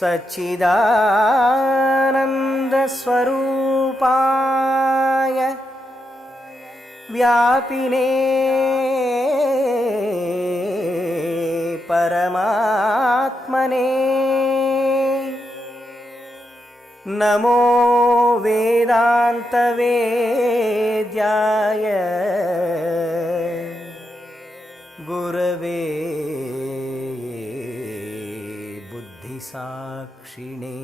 सच्चिदानन्दस्वरूपाय व्यापिने परमात्मने नमो वेदान्तवेद्याय गुरवे बुद्धिसाक्षिणे।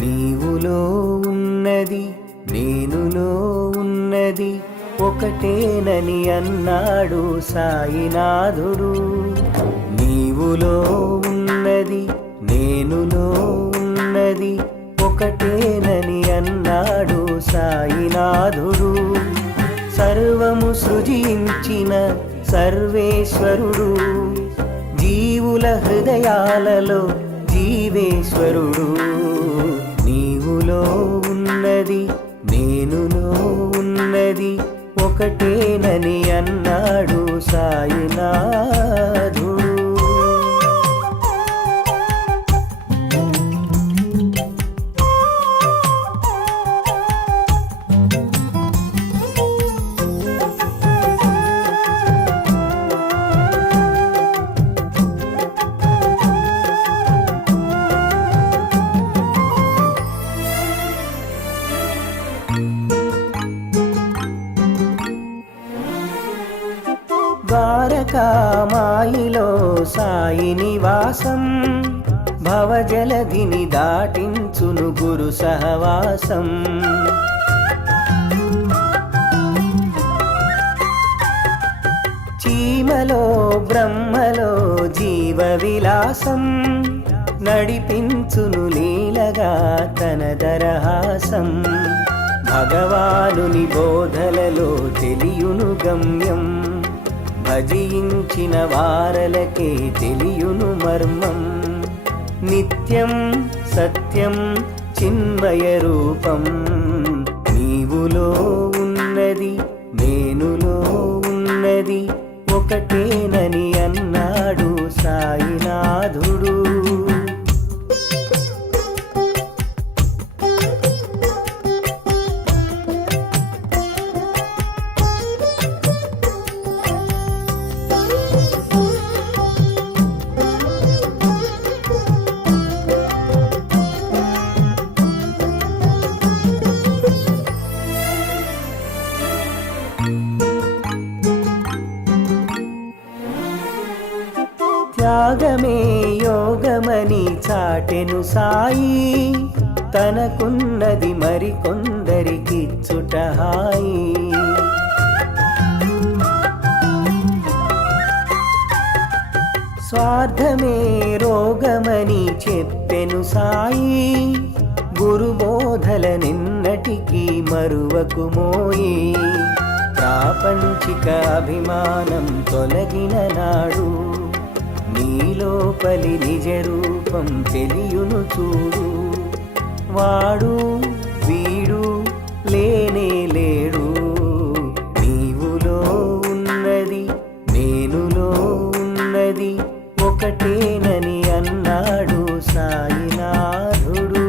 నీవులో ఉన్నది నేనులో ఉన్నది ఒకటేనని అన్నాడు సాయినాథుడు. నీవులో ఉన్నది నేనులో ఉన్నది ఒకటేనని అన్నాడు సాయినాథుడు. సర్వము సృజించిన సర్వేశ్వరుడు, జీవుల హృదయాలలో జీవేశ్వరుడు. నీవులో ఉన్నది నేనులో ఉన్నది ఒకటేనని అన్నాడు సాయినాథుడు. ద్వారకామాయిలో సాయి నివాసం, భవజలధిని దాటించును గురు సహవాసం. చీమలో బ్రహ్మలో జీవ విలాసం, నడిపించును లీలగా తన దరహాసం. భగవానుని బోధలలో తెలియును గమ్యం, భజించిన వారలకే తెలియును మర్మం. నిత్యం సత్యం చిన్మయ రూపం, నీవులో ఉన్నది నేనులో ఉన్నది ఒకటేనని అన్నాడు సాయినాథుడు. త్యాగమే యోగమని చాటెను సాయి, తనకున్నది మరికొందరికిచ్చుట హాయి. స్వార్థమే రోగమని చెప్పెను సాయి, గురుబోధల నిన్నటికీ మరువకుమోయి. ప్రాపంచిక అభిమానం తొలగిన నాడు, నీలోపలి నిజ రూపం తెలియును చూడు. వాడు వీడు లేనే లేడు, నీవులో ఉన్నది నేనులో ఉన్నది ఒకటేనని అన్నాడు సాయినాథుడు.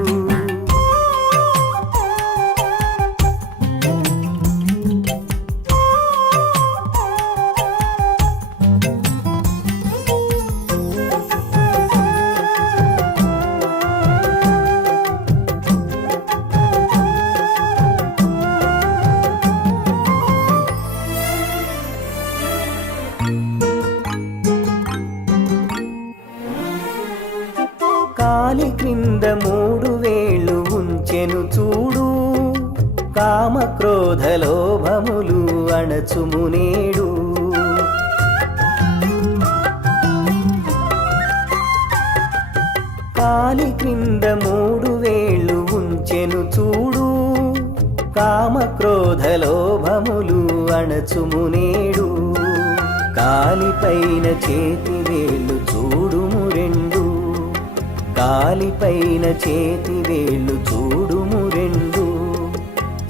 కాలి క్రింద మూడు వేళ్ళు ఉంచెను చూడు, కామ క్రోధ లోభములు అణచుము నేడు. కాలి క్రింద 3 వేళ్ళు ఉంచెను చూడు, కామ క్రోధ లోభములు అణచుము నేడు. కాలిపైన చేతి వేళ్ళు చూడుము 2, కాలిపైన చేతి వేళ్ళు చూడుము 2.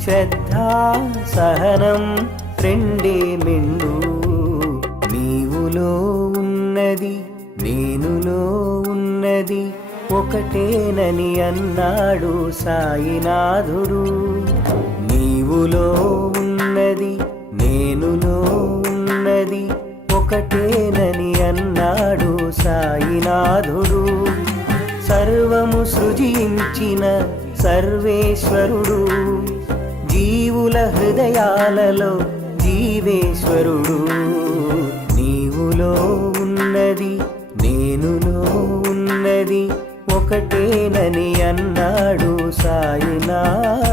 శ్రద్ధ సహనం 2 మెండు. నీవులో ఉన్నది నేనులో ఉన్నది ఒకటేనని అన్నాడు సాయినాథుడు. నీవులో ఉన్నది నేనులో ఉన్నది ఒకటేనని అన్నాడు సాయినాథుడు. సర్వము సృజించిన సర్వేశ్వరుడు, జీవుల హృదయాలలో జీవేశ్వరుడు. నీవులో ఉన్నది నేనులో ఉన్నది ఒకటేనని అన్నాడు సాయినాథుడు.